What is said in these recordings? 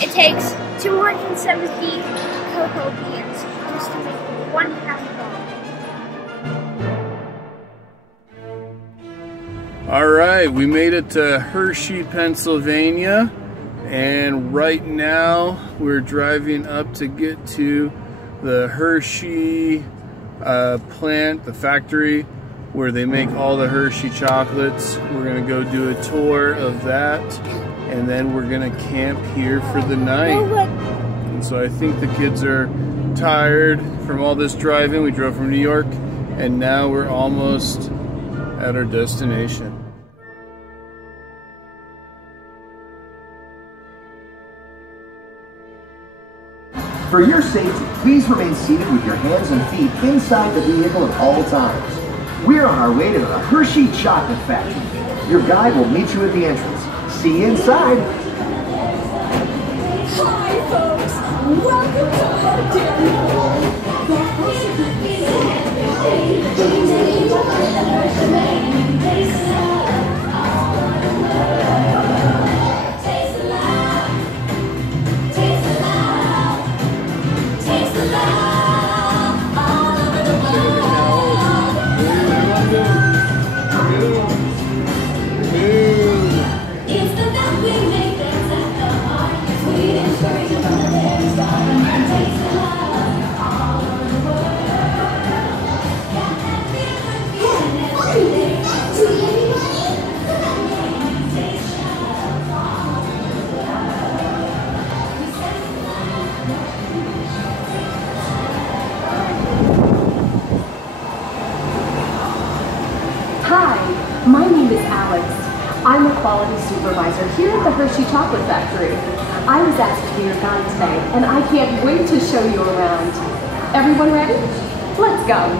It takes 270 cocoa beans just to make 1/2 bar. All right, we made it to Hershey, Pennsylvania, and right now we're driving up to get to the Hershey plant, the factory where they make all the Hershey chocolates. We're gonna go do a tour of that, and then we're gonna camp here for the night. And so I think the kids are tired from all this driving. We drove from New York, and now we're almost at our destination. For your safety, please remain seated with your hands and feet inside the vehicle at all times. We're on our way to the Hershey Chocolate Factory. Your guide will meet you at the entrance. See you inside. Hi folks, welcome to My name is Alex. I'm a quality supervisor here at the Hershey Chocolate Factory. I was asked to be your guide today, and I can't wait to show you around. Everyone ready? Let's go.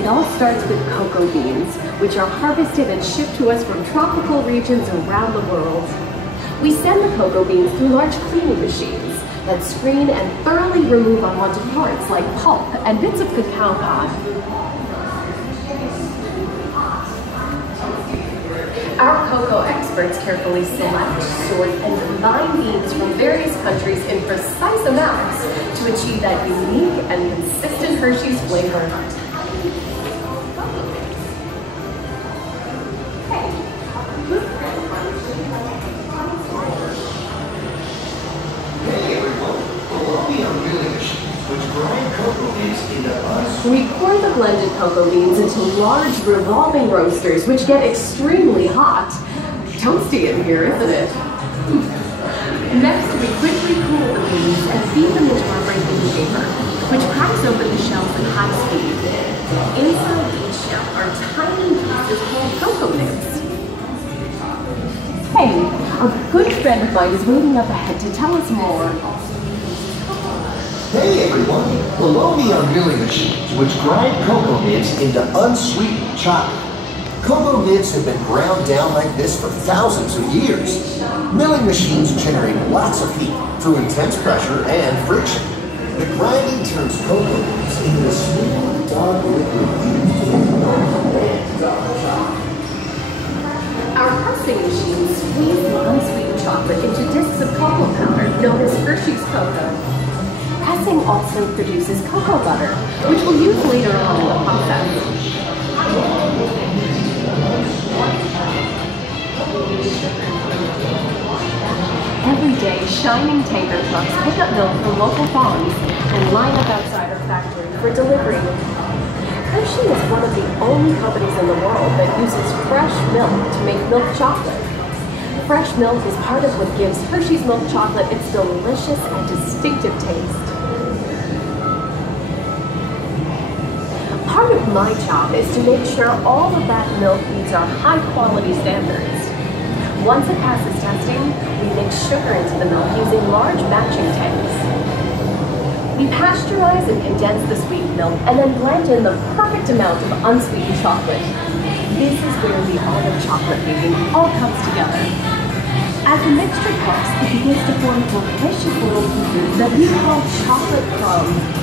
It all starts with cocoa beans, which are harvested and shipped to us from tropical regions around the world. We send the cocoa beans through large cleaning machines that screen and thoroughly remove unwanted parts like pulp and bits of cacao pod. Our cocoa experts carefully select, sort, and combine beans from various countries in precise amounts to achieve that unique and consistent Hershey's flavor. We pour the blended cocoa beans into large revolving roasters, which get extremely hot. Toasty in here, isn't it? Next, we quickly cool the beans and feed them into our breaking paper, which cracks open the shells at high speed. Inside each shell are tiny pieces called cocoa nibs. Hey, a good friend of mine is waiting up ahead to tell us more. Hey everyone, below me are milling machines which grind cocoa nibs into unsweetened chocolate. Cocoa nibs have been ground down like this for thousands of years. Milling machines generate lots of heat through intense pressure and friction. The grinding turns cocoa nibs into a sweet, dark liquid used in dark chocolate. Our pressing machines squeeze the unsweetened chocolate into discs of cocoa powder known as Hershey's cocoa. Pressing also produces cocoa butter, which we'll use later on in the process. Every day, shining tanker trucks pick up milk from local farms and line up outside our factory for delivery. Hershey is one of the only companies in the world that uses fresh milk to make milk chocolate. Fresh milk is part of what gives Hershey's milk chocolate its delicious and distinctive taste. Part of my job is to make sure all of that milk meets our high-quality standards. Once it passes testing, we mix sugar into the milk using large matching tanks. We pasteurize and condense the sweetened milk and then blend in the perfect amount of unsweetened chocolate. This is where the art of chocolate making all comes together. As the mixture cooks, it begins to form delicious little pieces that we call chocolate crumbs.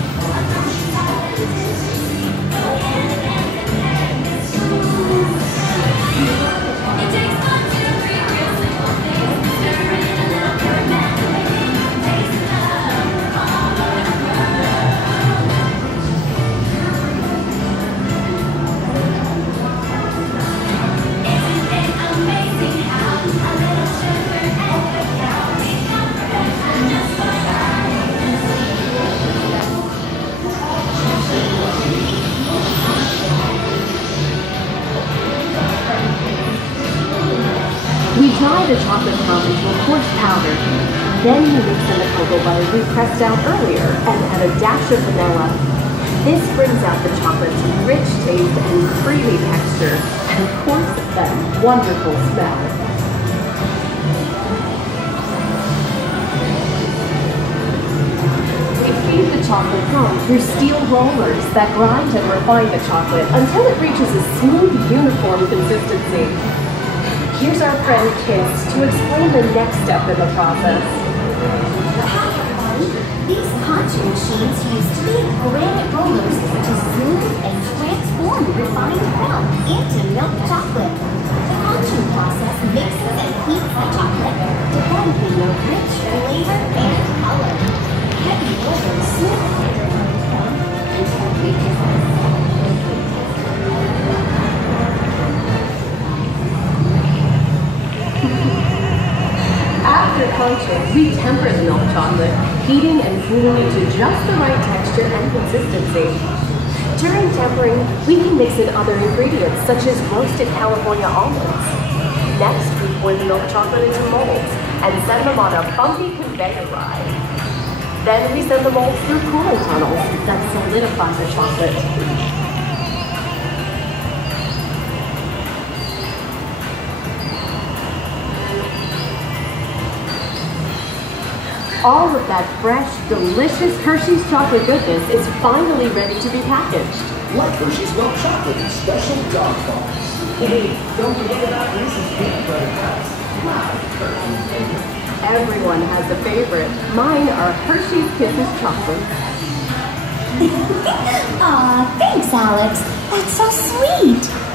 It takes We dry the chocolate powder into a coarse powder. Then we mix in the cocoa butter we pressed out earlier and add a dash of vanilla. This brings out the chocolate's rich taste and creamy texture, and of course, that wonderful smell. We feed the chocolate foam through steel rollers that grind and refine the chocolate until it reaches a smooth, uniform consistency. Here's our friend Kiss to explain the next step in the process. These punching machines use two granite rollers to smooth and transform refined milk into milk chocolate. The punching process mixes and heats the chocolate, developing a rich flavor and color. Heavy rollers smooth the refined foam until it reaches After punching, we temper the milk chocolate, heating and cooling it to just the right texture and consistency. During tempering, we can mix in other ingredients such as roasted California almonds. Next, we pour the milk chocolate into molds and send them on a bumpy conveyor ride. Then we send the molds through cooling tunnels that solidify the chocolate. All of that fresh, delicious Hershey's chocolate goodness is finally ready to be packaged. Like Hershey's milk chocolate in special dog bars. Hey, don't forget about Reese's peanut butter cups. My Hershey's favorite. Everyone has a favorite. Mine are Hershey's Kisses chocolate. Aw, thanks, Alex. That's so sweet.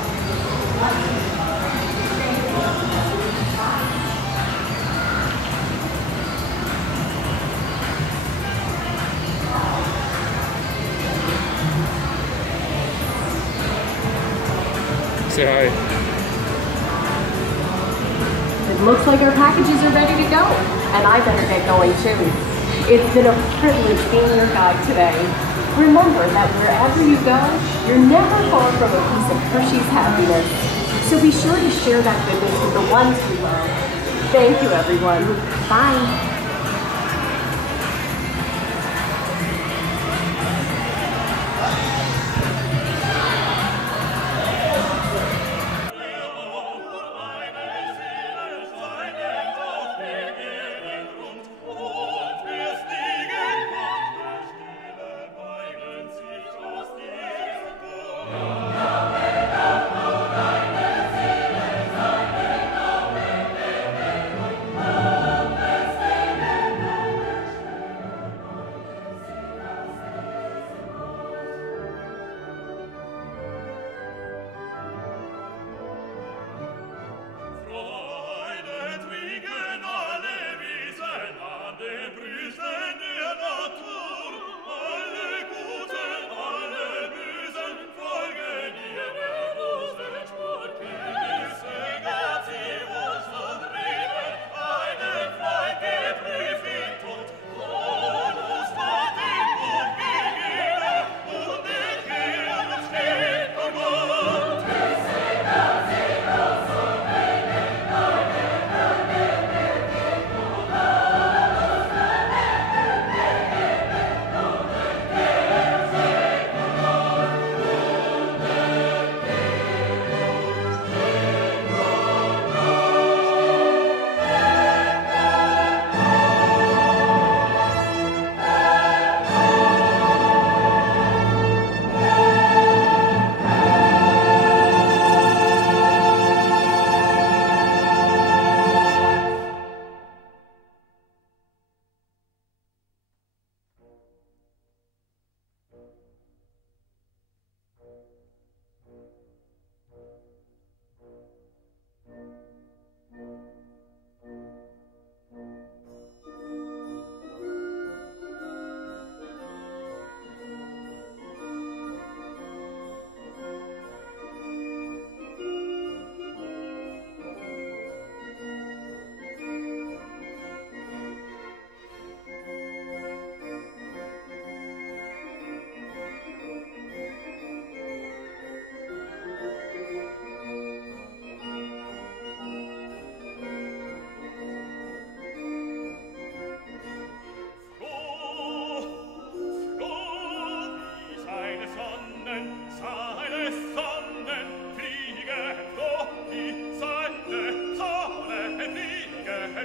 Say hi. It looks like our packages are ready to go, and I better get going too. It's been a privilege being your guide today. Remember that wherever you go, you're never far from a piece of Hershey's happiness. So be sure to share that goodness with the ones you love. Thank you, everyone. Bye.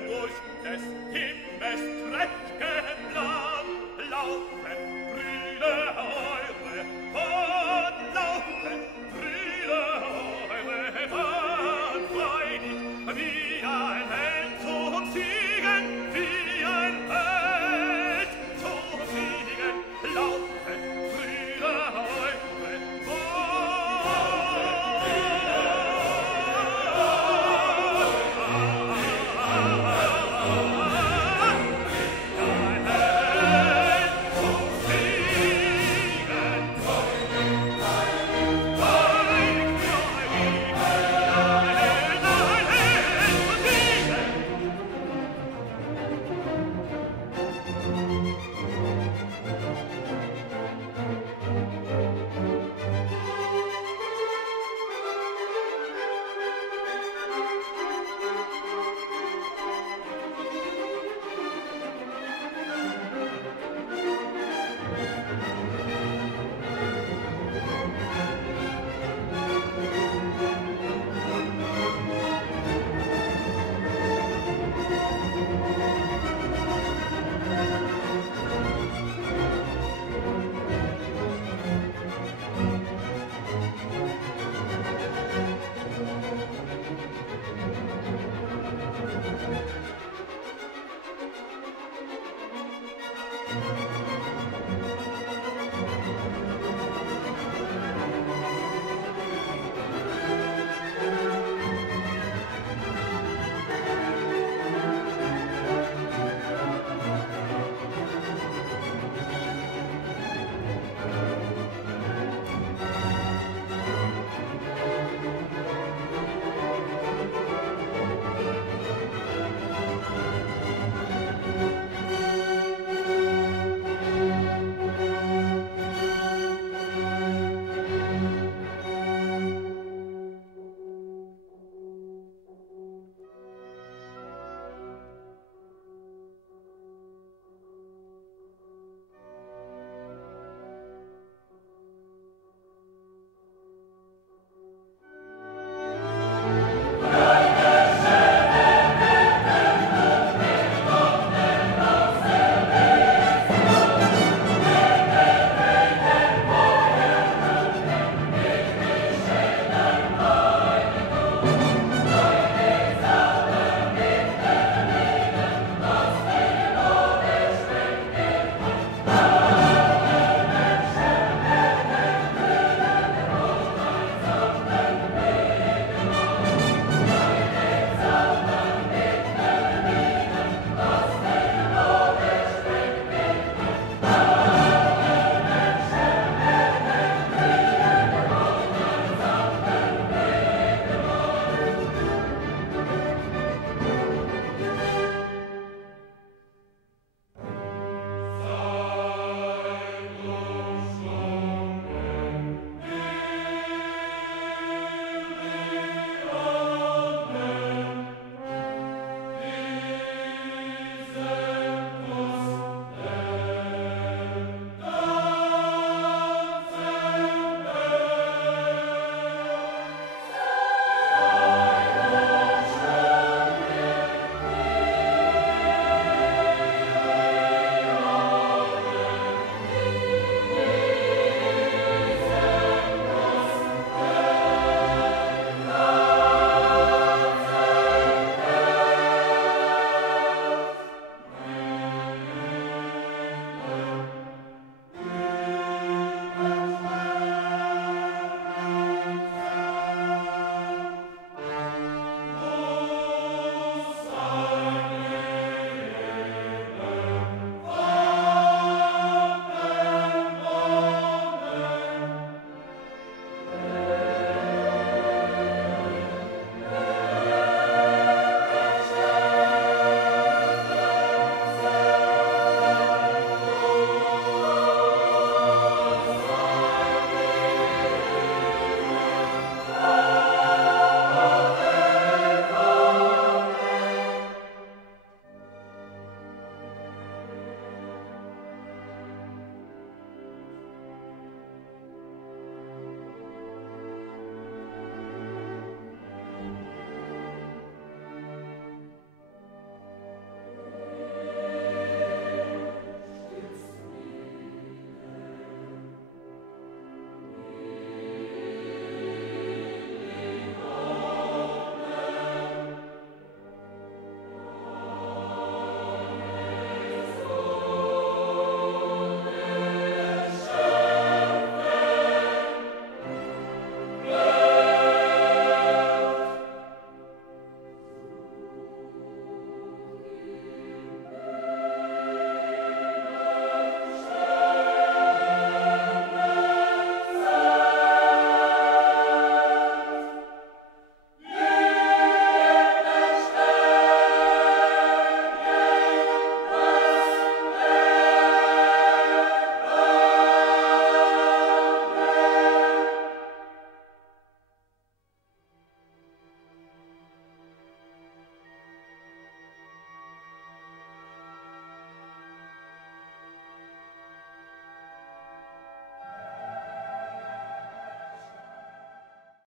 durch des Himmels prächtigen Land laufen Brüder